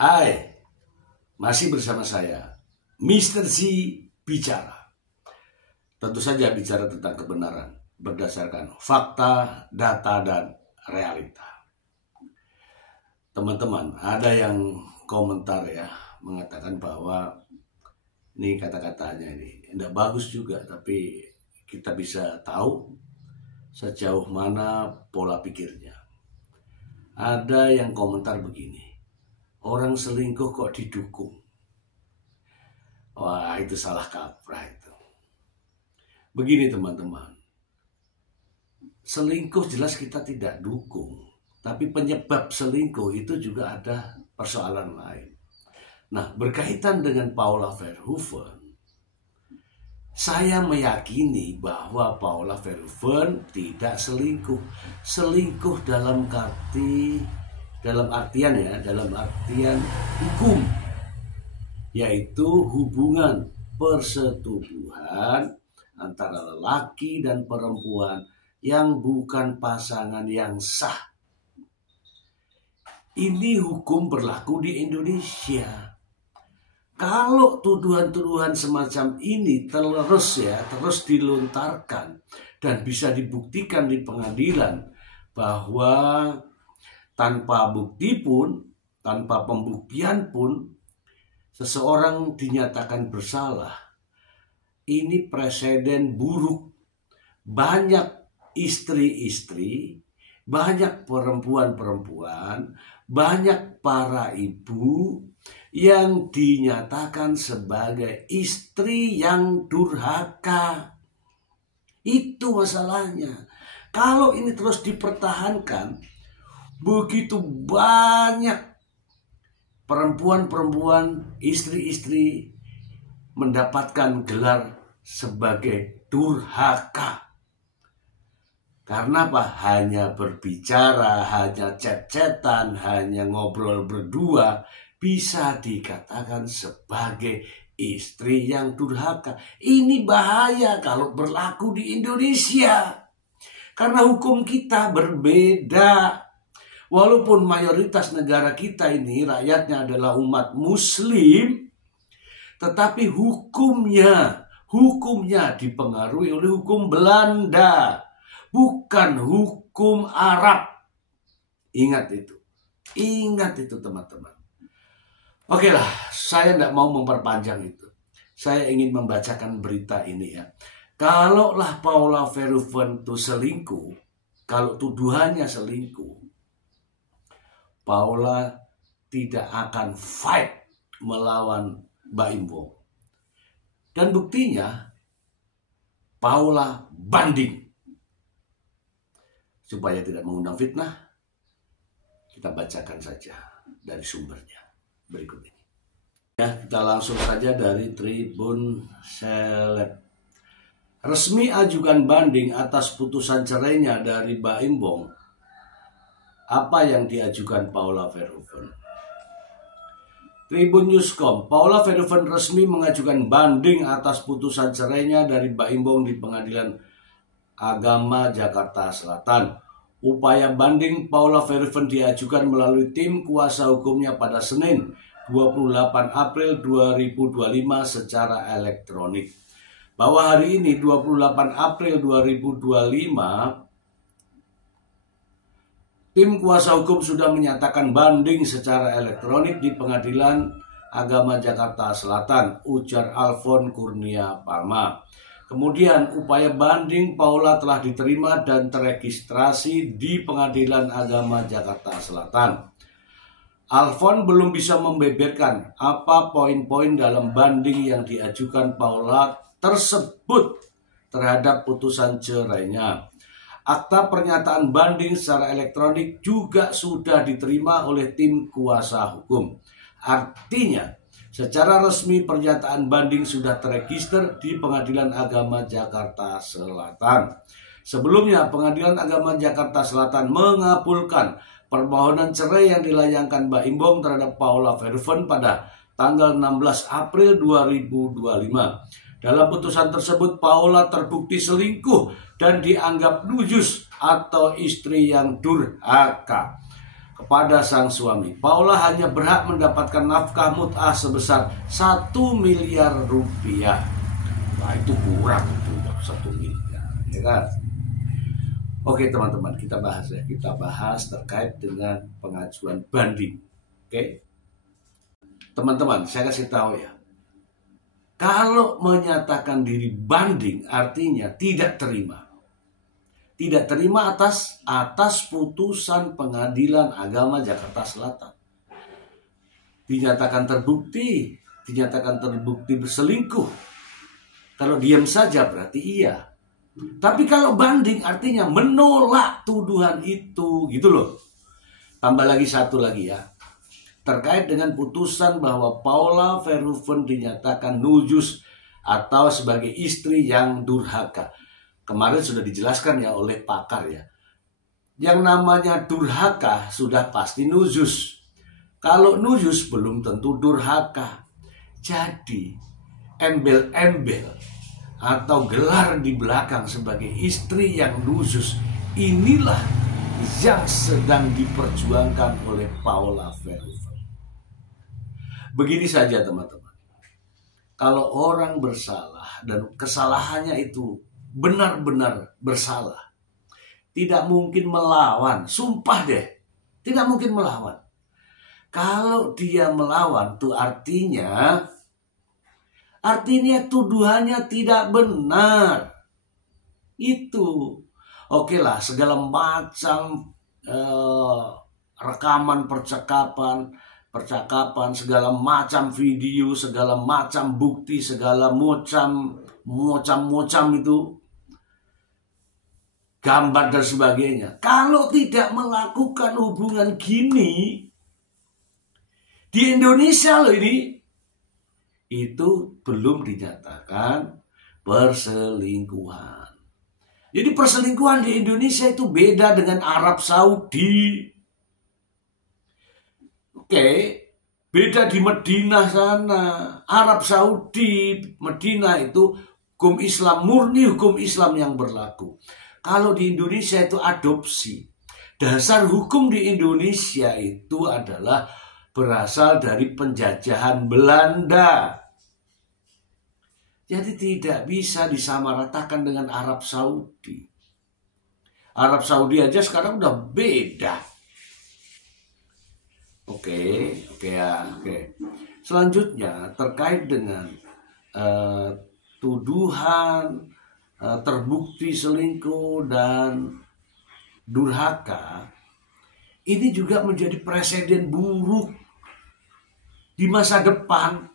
Hai, masih bersama saya, Mr. Z bicara. Tentu saja bicara tentang kebenaran berdasarkan fakta, data, dan realita. Teman-teman, ada yang komentar ya, mengatakan bahwa ini kata-katanya ini tidak bagus juga, tapi kita bisa tahu sejauh mana pola pikirnya. Ada yang komentar begini, orang selingkuh kok didukung? Wah, itu salah kaprah itu. Begini teman-teman, selingkuh jelas kita tidak dukung, tapi penyebab selingkuh itu juga ada persoalan lain. Nah, berkaitan dengan Paula Verhoeven, saya meyakini bahwa Paula Verhoeven tidak selingkuh. Selingkuh dalam artian hukum, yaitu hubungan persetubuhan antara lelaki dan perempuan yang bukan pasangan yang sah. Ini hukum berlaku di Indonesia. Kalau tuduhan-tuduhan semacam ini terus dilontarkan dan bisa dibuktikan di pengadilan bahwa tanpa bukti pun, tanpa pembuktian pun, seseorang dinyatakan bersalah. Ini presiden buruk. Banyak istri-istri, banyak perempuan-perempuan, banyak para ibu yang dinyatakan sebagai istri yang durhaka. Itu masalahnya. Kalau ini terus dipertahankan, begitu banyak perempuan-perempuan, istri-istri mendapatkan gelar sebagai durhaka. Karena apa? Hanya berbicara, hanya chat-chatan, hanya ngobrol berdua, bisa dikatakan sebagai istri yang durhaka. Ini bahaya kalau berlaku di Indonesia. Karena hukum kita berbeda. Walaupun mayoritas negara kita ini rakyatnya adalah umat Muslim, tetapi hukumnya dipengaruhi oleh hukum Belanda, bukan hukum Arab. Ingat itu teman-teman. Oke lah, saya tidak mau memperpanjang itu. Saya ingin membacakan berita ini ya. Kalaulah Paula Verhoeven itu selingkuh, kalau tuduhannya selingkuh, Paula tidak akan fight melawan Mbak Imbong. Dan buktinya, Paula banding. Supaya tidak mengundang fitnah, kita bacakan saja dari sumbernya berikut ini. Ya, kita langsung saja dari Tribun Seleb. Resmi ajukan banding atas putusan cerainya dari Mbak Imbong. Apa yang diajukan Paula Verhoeven? Tribun Newscom, Paula Verhoeven resmi mengajukan banding atas putusan cerainya dari Mbak Imbong di Pengadilan Agama Jakarta Selatan. Upaya banding Paula Verhoeven diajukan melalui tim kuasa hukumnya pada Senin 28 April 2025 secara elektronik. Bahwa hari ini 28 April 2025, tim kuasa hukum sudah menyatakan banding secara elektronik di Pengadilan Agama Jakarta Selatan, ujar Alfon Kurnia Palma. Kemudian upaya banding Paula telah diterima dan teregistrasi di Pengadilan Agama Jakarta Selatan. Alfon belum bisa membeberkan apa poin-poin dalam banding yang diajukan Paula tersebut terhadap putusan cerainya. Akta pernyataan banding secara elektronik juga sudah diterima oleh tim kuasa hukum. Artinya, secara resmi pernyataan banding sudah terregister di Pengadilan Agama Jakarta Selatan. Sebelumnya, Pengadilan Agama Jakarta Selatan mengabulkan permohonan cerai yang dilayangkan Mbak Imbong terhadap Paula Verhoeven pada tanggal 16 April 2025. Dalam putusan tersebut, Paula terbukti selingkuh dan dianggap nujus atau istri yang durhaka. kepada sang suami. Paula hanya berhak mendapatkan nafkah mut'ah sebesar 1 miliar rupiah. Wah, itu kurang itu 1 miliar, ya kan? Oke teman-teman, kita bahas ya. Kita bahas terkait dengan pengajuan banding. Oke, teman-teman, saya kasih tahu ya. Kalau menyatakan diri banding artinya tidak terima. Tidak terima atas putusan Pengadilan Agama Jakarta Selatan. Dinyatakan terbukti berselingkuh. Kalau diam saja berarti iya. Tapi kalau banding artinya menolak tuduhan itu, gitu loh. Tambah lagi satu lagi ya. Terkait dengan putusan bahwa Paula Verhoeven dinyatakan nujus atau sebagai istri yang durhaka. Kemarin sudah dijelaskan ya oleh pakar ya. Yang namanya durhaka sudah pasti nujus. Kalau nujus belum tentu durhaka. Jadi embel-embel atau gelar di belakang sebagai istri yang nujus, inilah yang sedang diperjuangkan oleh Paula Verhoeven. Begini saja teman-teman. Kalau orang bersalah dan kesalahannya itu benar-benar bersalah, tidak mungkin melawan. Sumpah deh, tidak mungkin melawan. Kalau dia melawan tuh artinya tuduhannya tidak benar. Itu oke lah, segala macam rekaman percakapan, segala macam video, segala macam bukti, segala macam itu, gambar dan sebagainya. Kalau tidak melakukan hubungan gini di Indonesia loh ini, itu belum dinyatakan perselingkuhan. Jadi perselingkuhan di Indonesia itu beda dengan Arab Saudi. Oke, beda di Madinah sana. Arab Saudi, Madinah itu hukum Islam, murni hukum Islam yang berlaku. Kalau di Indonesia itu adopsi. Dasar hukum di Indonesia itu adalah berasal dari penjajahan Belanda. Jadi tidak bisa disamaratakan dengan Arab Saudi. Arab Saudi aja sekarang udah beda. Oke. Selanjutnya terkait dengan tuduhan terbukti selingkuh dan durhaka, ini juga menjadi presiden buruk di masa depan.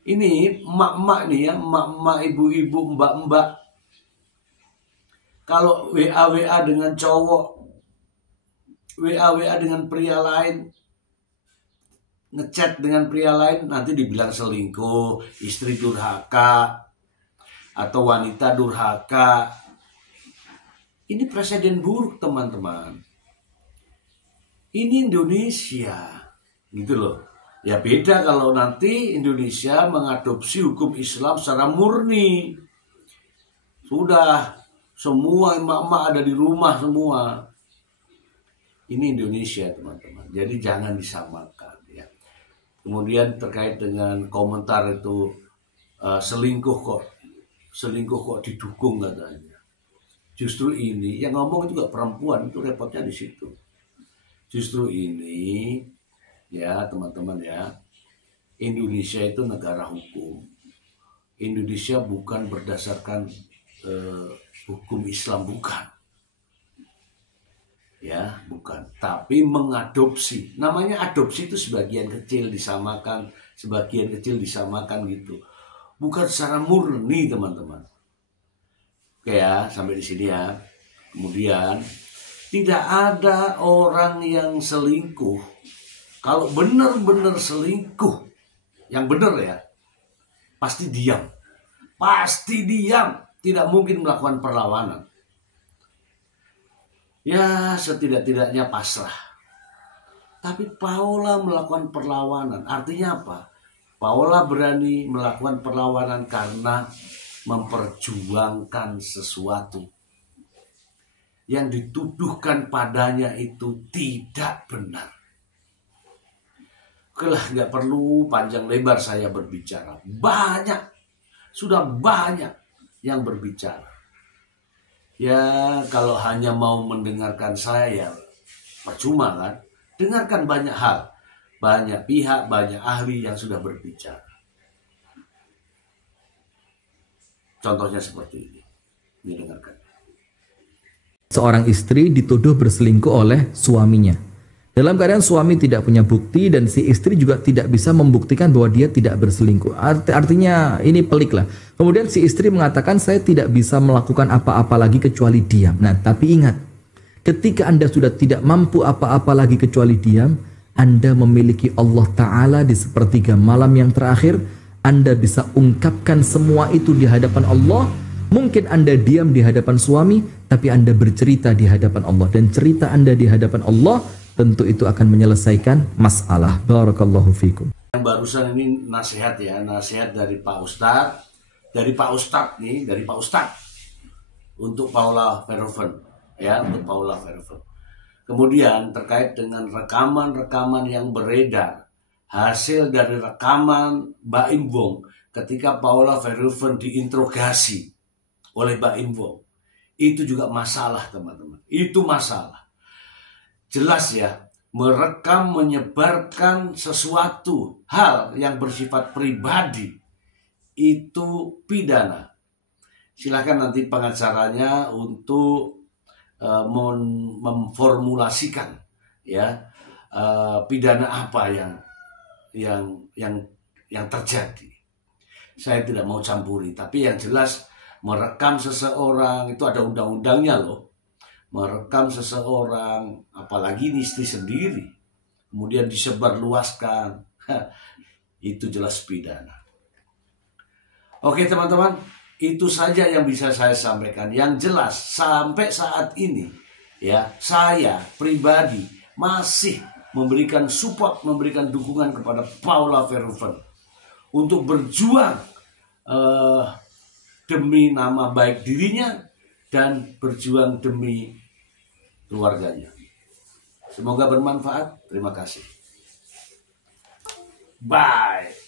Ini emak-emak nih ya, emak-emak, ibu-ibu, mbak-mbak, kalau WA dengan cowok, WA dengan pria lain, ngechat dengan pria lain, nanti dibilang selingkuh, istri durhaka, atau wanita durhaka. Ini presiden buruk teman-teman. Ini Indonesia, gitu loh. Ya beda kalau nanti Indonesia mengadopsi hukum Islam secara murni. Sudah semua emak-emak ada di rumah semua. Ini Indonesia teman-teman. Jadi jangan disamakan ya. Kemudian terkait dengan komentar itu selingkuh kok didukung katanya. Justru ini yang ngomong juga perempuan, itu repotnya di situ. Justru ini ya teman-teman ya, Indonesia itu negara hukum. Indonesia bukan berdasarkan hukum Islam, bukan. Ya, bukan. Tapi mengadopsi. Namanya adopsi itu sebagian kecil disamakan gitu. Bukan secara murni teman-teman. Oke ya, sampai di sini ya. Kemudian tidak ada orang yang selingkuh. Kalau benar-benar selingkuh, yang benar ya, pasti diam. Pasti diam. Tidak mungkin melakukan perlawanan. Ya, setidak-tidaknya pasrah. Tapi Paula melakukan perlawanan. Artinya apa? Paula berani melakukan perlawanan karena memperjuangkan sesuatu. yang dituduhkan padanya itu tidak benar. Oke lah, nggak perlu panjang lebar saya berbicara. Sudah banyak yang berbicara. Ya kalau hanya mau mendengarkan saya, percuma kan? Dengarkan banyak hal, banyak pihak, banyak ahli yang sudah berbicara. Contohnya seperti ini. Dengarkan. Seorang istri dituduh berselingkuh oleh suaminya. Dalam keadaan suami tidak punya bukti dan si istri juga tidak bisa membuktikan bahwa dia tidak berselingkuh. Artinya ini pelik lah. Kemudian si istri mengatakan saya tidak bisa melakukan apa-apa lagi kecuali diam. Nah tapi ingat, ketika Anda sudah tidak mampu apa-apa lagi kecuali diam, Anda memiliki Allah Ta'ala di sepertiga malam yang terakhir. Anda bisa ungkapkan semua itu di hadapan Allah. Mungkin Anda diam di hadapan suami, tapi Anda bercerita di hadapan Allah. Dan cerita Anda di hadapan Allah, tentu itu akan menyelesaikan masalah. Barakallahu fikum. Yang barusan ini nasihat ya, nasihat dari Pak Ustadz. Dari Pak Ustadz untuk Paula Verhoeven. Ya, untuk Paula Verhoeven. Kemudian terkait dengan rekaman-rekaman yang beredar, hasil dari rekaman Baim Wong ketika Paula Verhoeven diinterogasi oleh Baim Wong, itu juga masalah teman-teman. Itu masalah. Jelas ya, merekam menyebarkan sesuatu hal yang bersifat pribadi itu pidana. Silahkan nanti pengacaranya untuk memformulasikan ya pidana apa yang terjadi. Saya tidak mau campuri, tapi yang jelas merekam seseorang itu ada undang-undangnya loh. Merekam seseorang, apalagi istri sendiri, kemudian disebarluaskan, itu jelas pidana. Oke teman-teman, itu saja yang bisa saya sampaikan. Yang jelas sampai saat ini ya, saya pribadi masih memberikan support, memberikan dukungan kepada Paula Verhoeven untuk berjuang demi nama baik dirinya dan berjuang demi keluarganya. Semoga bermanfaat. Terima kasih. Bye.